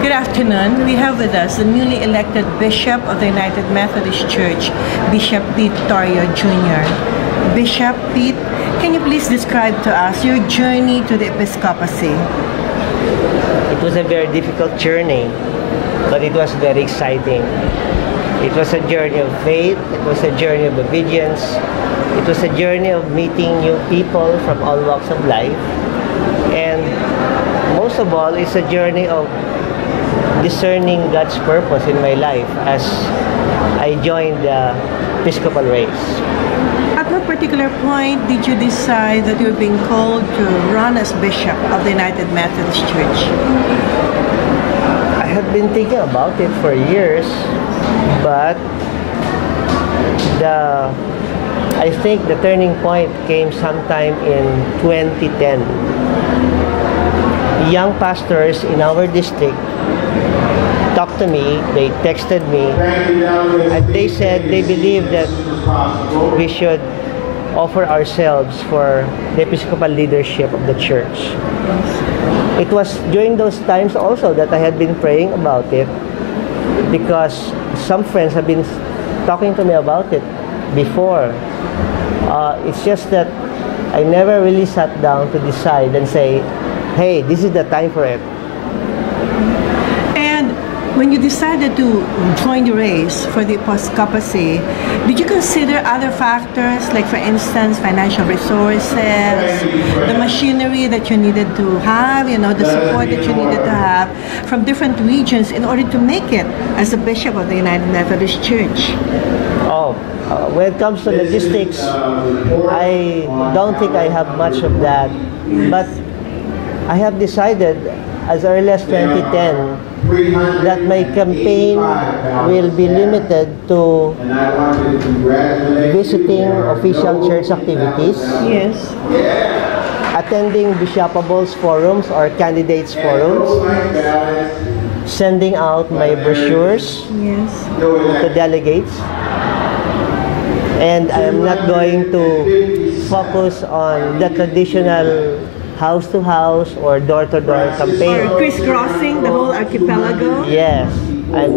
Good afternoon. We have with us the newly elected Bishop of the United Methodist Church, Bishop Pete Torrio Jr. Bishop Pete, can you please describe to us your journey to the episcopacy? It was a very difficult journey, but it was very exciting. It was a journey of faith, it was a journey of obedience, it was a journey of meeting new people from all walks of life, and most of all, it's a journey of discerning God's purpose in my life as I joined the Episcopal race. At what particular point did you decide that you were being called to run as Bishop of the United Methodist Church? I had been thinking about it for years, but I think the turning point came sometime in 2010. Young pastors in our district talked to me, they texted me, and they said they believe that we should offer ourselves for the Episcopal leadership of the church. It was during those times also that I had been praying about it, because some friends have been talking to me about it before. It's just that I never really sat down to decide and say, hey, this is the time for it. And when you decided to join the race for the episcopacy, did you consider other factors, like for instance, financial resources, the machinery that you needed to have, the support that you needed to have from different regions in order to make it as a bishop of the United Methodist Church? When it comes to logistics, I don't think I have much of that, but I have decided as early as 2010 that my campaign will be limited to visiting official church activities, yes, attending bishopables forums or candidates forums, sending out my brochures, yes, to delegates, and I am not going to focus on the traditional house-to-house or door-to-door campaign. Or crisscrossing the whole archipelago? Yes. I'm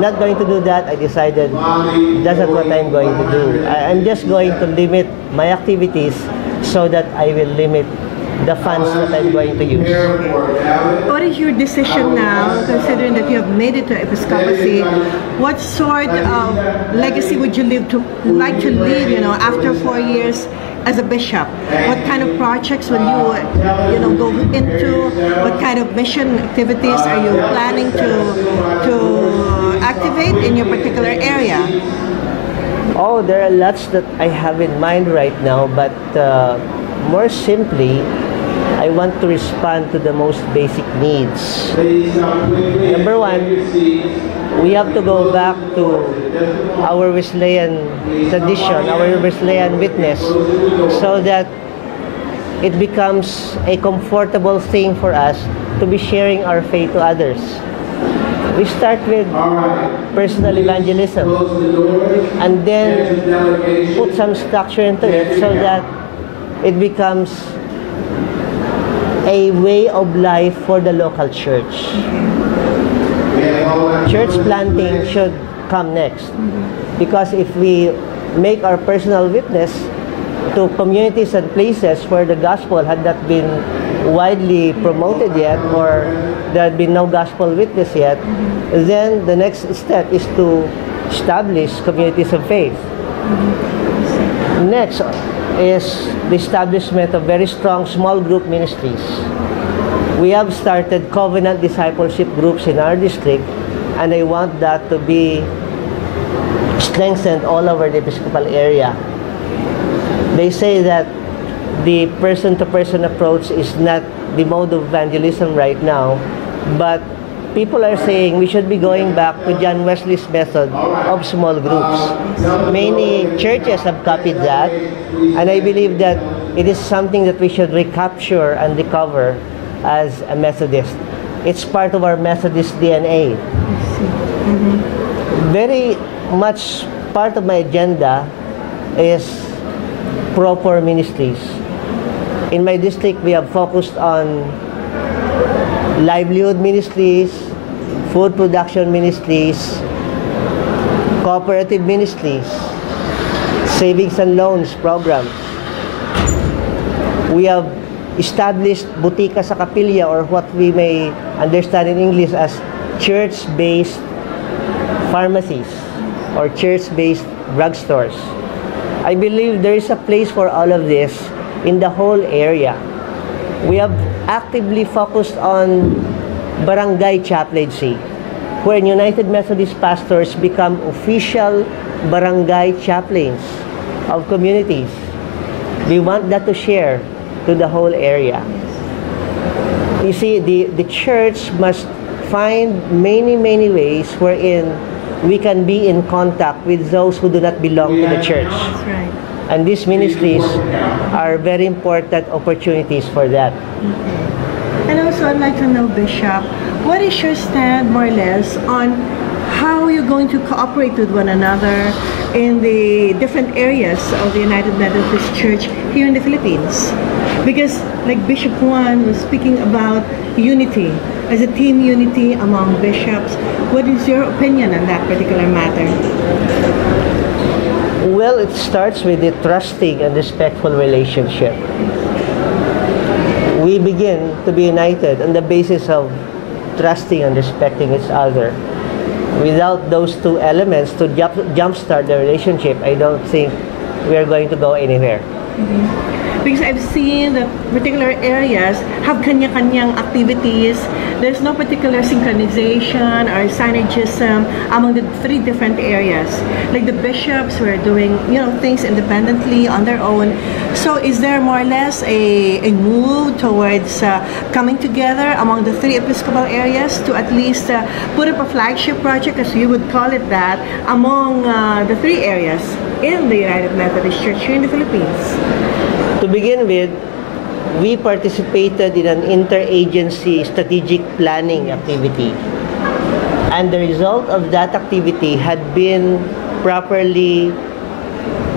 not going to do that. I decided that's not what I'm going to do. I'm just going to limit my activities so that I will limit the funds that I'm going to use. What is your decision now, considering that you have made it to episcopacy? What sort of legacy would you like to leave, after 4 years as a bishop? What kind of projects will you, go into? What kind of mission activities are you planning to activate in your particular area? Oh, there are lots that I have in mind right now, but more simply, I want to respond to the most basic needs. Number one, we have to go back to our Wesleyan tradition, our Wesleyan witness, so that it becomes a comfortable thing for us to be sharing our faith to others. We start with personal evangelism and then put some structure into it so that it becomes a way of life for the local church. Church planting should come next, because if we make our personal witness to communities and places where the gospel had not been widely promoted yet, or there had been no gospel witness yet, then the next step is to establish communities of faith. Next is the establishment of very strong small group ministries. We have started covenant discipleship groups in our district, and I want that to be strengthened all over the Episcopal area. They say that the person-to-person approach is not the mode of evangelism right now, but people are saying we should be going back to John Wesley's method of small groups. Many churches have copied that, and I believe that it is something that we should recapture and recover as a Methodist. It's part of our Methodist DNA. Very much part of my agenda is proper ministries. In my district, we have focused on livelihood ministries, food production ministries, cooperative ministries, savings and loans programs. We have established Butika sa Kapilya, or what we may understand in English as church-based pharmacies or church-based drugstores. I believe there is a place for all of this in the whole area. We have actively focused on barangay chaplaincy, where United Methodist pastors become official barangay chaplains of communities. We want that to share to the whole area. You see, the church must find many ways wherein we can be in contact with those who do not belong to the church. That's right. And these ministries are very important opportunities for that. Okay. And also, I'd like to know, Bishop, what is your stand, more or less, on how you're going to cooperate with one another in the different areas of the United Methodist Church here in the Philippines? Because, like Bishop Juan was speaking about unity, as a team unity among bishops. What is your opinion on that particular matter? Well, it starts with the trusting and respectful relationship. We begin to be united on the basis of trusting and respecting each other. Without those two elements to jumpstart the relationship, I don't think we are going to go anywhere. Mm-hmm. Because I've seen that particular areas have kanya-kanyang activities. There's no particular synchronization or synergism among the three different areas. Like the bishops were doing, things independently on their own. So is there more or less a move towards coming together among the three episcopal areas to at least put up a flagship project, as you would call it that, among the three areas in the United Methodist Church here in the Philippines? To begin with, we participated in an interagency strategic planning activity. And the result of that activity had been properly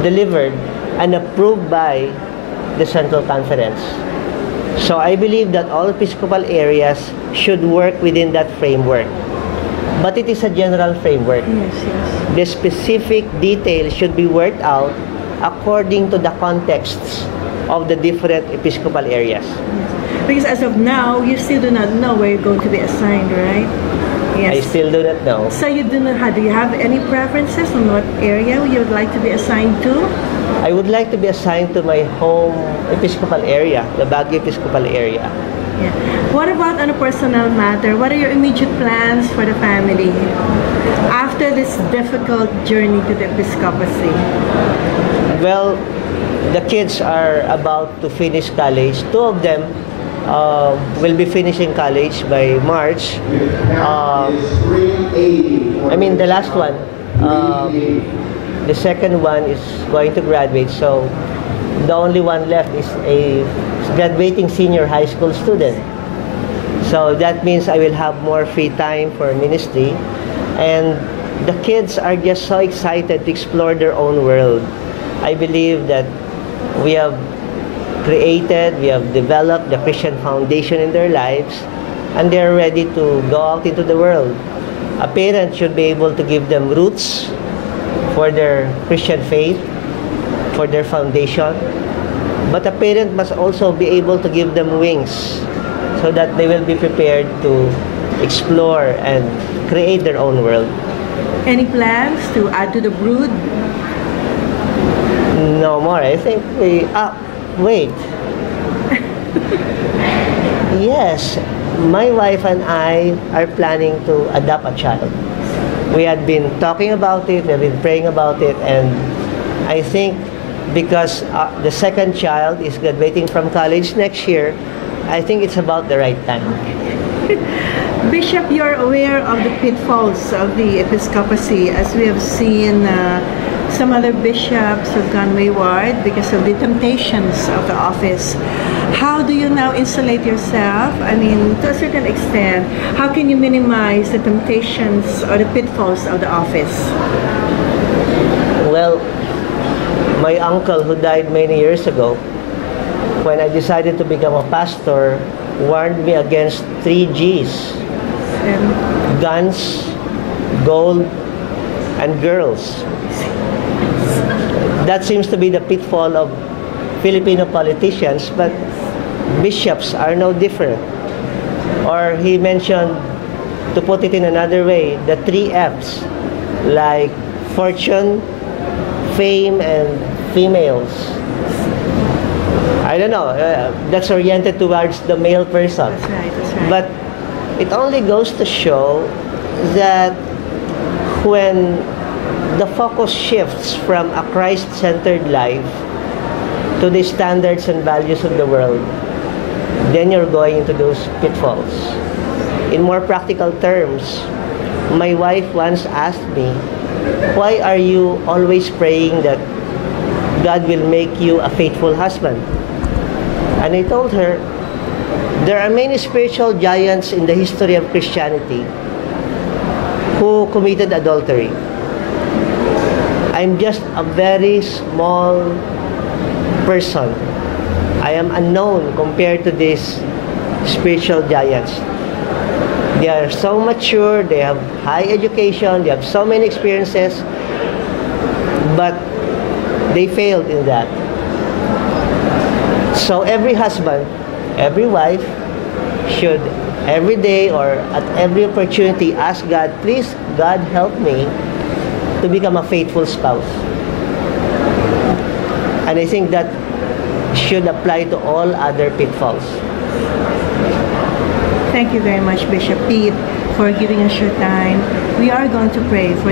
delivered and approved by the Central Conference. So I believe that all episcopal areas should work within that framework. But it is a general framework. Yes. The specific details should be worked out according to the contexts of the different episcopal areas. Because as of now, you still do not know where you're going to be assigned, right? Yes. I still do not know. So you do not have, do you have any preferences on what area you would like to be assigned to? I would like to be assigned to my home episcopal area, the Baguio Episcopal area. Yeah. What about on a personal matter? What are your immediate plans for the family after this difficult journey to the episcopacy? Well, the kids are about to finish college. Two of them will be finishing college by March. The last one, the second one is going to graduate. So the only one left is a graduating senior high school student. So that means I will have more free time for ministry. And the kids are just so excited to explore their own world. I believe that we have developed the Christian foundation in their lives, and they're ready to go out into the world. A parent should be able to give them roots for their Christian faith, for their foundation, but a parent must also be able to give them wings so that they will be prepared to explore and create their own world. Any plans to add to the brood? No more. I think wait. Yes, my wife and I are planning to adopt a child. We had been talking about it, we've been praying about it, and I think because the second child is graduating from college next year, I think it's about the right time. Bishop, you're aware of the pitfalls of the episcopacy, as we have seen some other bishops have gone wayward because of the temptations of the office. How do you now insulate yourself? To a certain extent, how can you minimize the temptations or the pitfalls of the office? Well, my uncle who died many years ago, when I decided to become a pastor, warned me against 3 Gs: guns, gold, and girls. That seems to be the pitfall of Filipino politicians, but bishops are no different. Or he mentioned, to put it in another way, the 3 Fs, like fortune, fame, and females. I don't know, that's oriented towards the male person. That's right, that's right. But it only goes to show that when the focus shifts from a Christ-centered life to the standards and values of the world, then you're going into those pitfalls. In more practical terms, my wife once asked me, why are you always praying that God will make you a faithful husband? And I told her, there are many spiritual giants in the history of Christianity who committed adultery. I'm just a very small person. I am unknown compared to these spiritual giants. They are so mature, they have high education, they have so many experiences, but they failed in that. So every husband, every wife should every day or at every opportunity ask God, please, God, help me to become a faithful spouse. And I think that should apply to all other pitfalls. Thank you very much, Bishop Pete, for giving us your time. We are going to pray for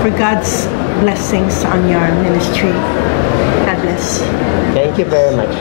for God's blessings on your ministry. God bless. Thank you very much.